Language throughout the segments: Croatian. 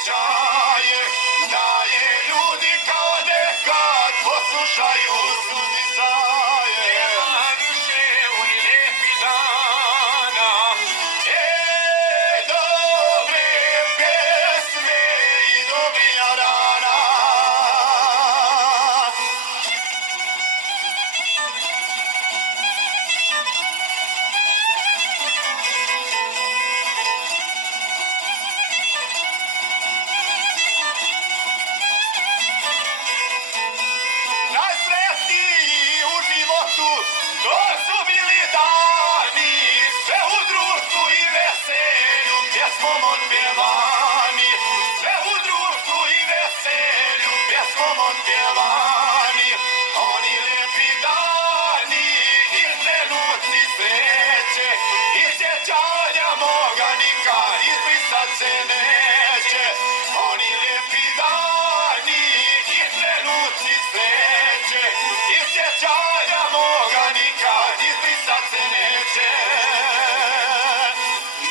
osjećaje, daje ljudi kao nekad poslušaju sudisaje. Nema više oni lijepi dana, Dobre pjesme i dobrija rana. Najsretniji u životu, to su bili dani, sve u društvu i veselju, pjesmom otpjevani. Sve u društvu i veselju, pjesmom otpjevani. Oni lijepi dani i trenuci sreće, i sjećanja moga nikad izbrisat se neće. Oni lijepi dani i trenuci sreće, i sjećanja moga nikad izbrisat se neće.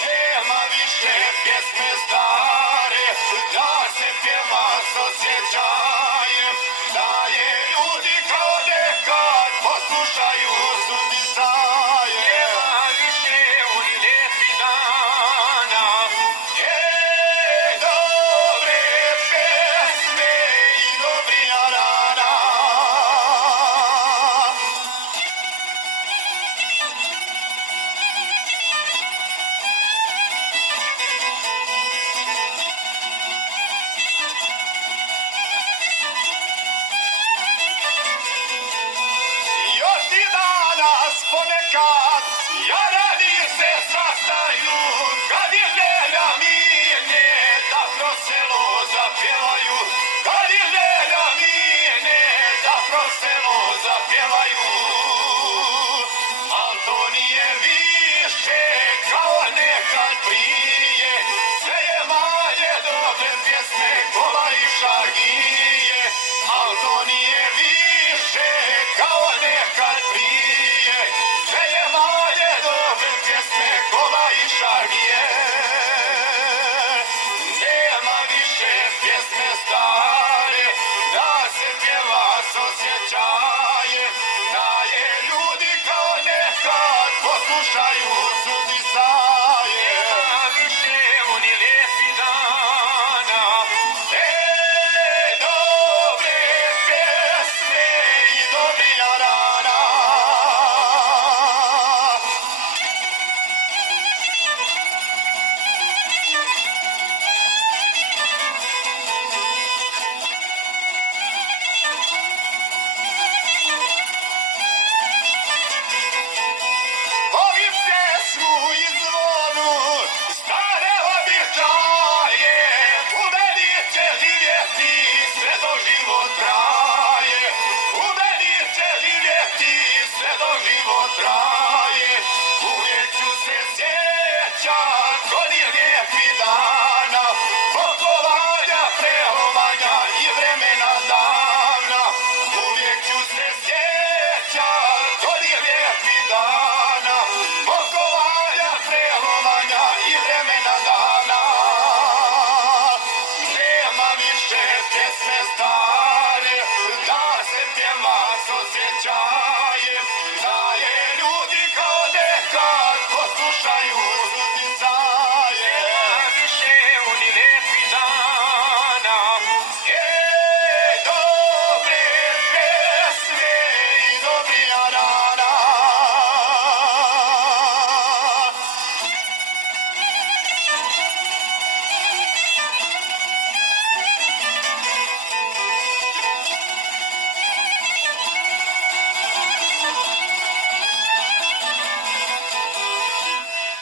Nema više pjesme stare, da se pjeva s osjećajem, da je ljudi kao nekad poslušaju sudisaje. nema više oni lijepi dana, Dobre pjesme i dobrija rana. Još i danas ponekad jarani se sastaju,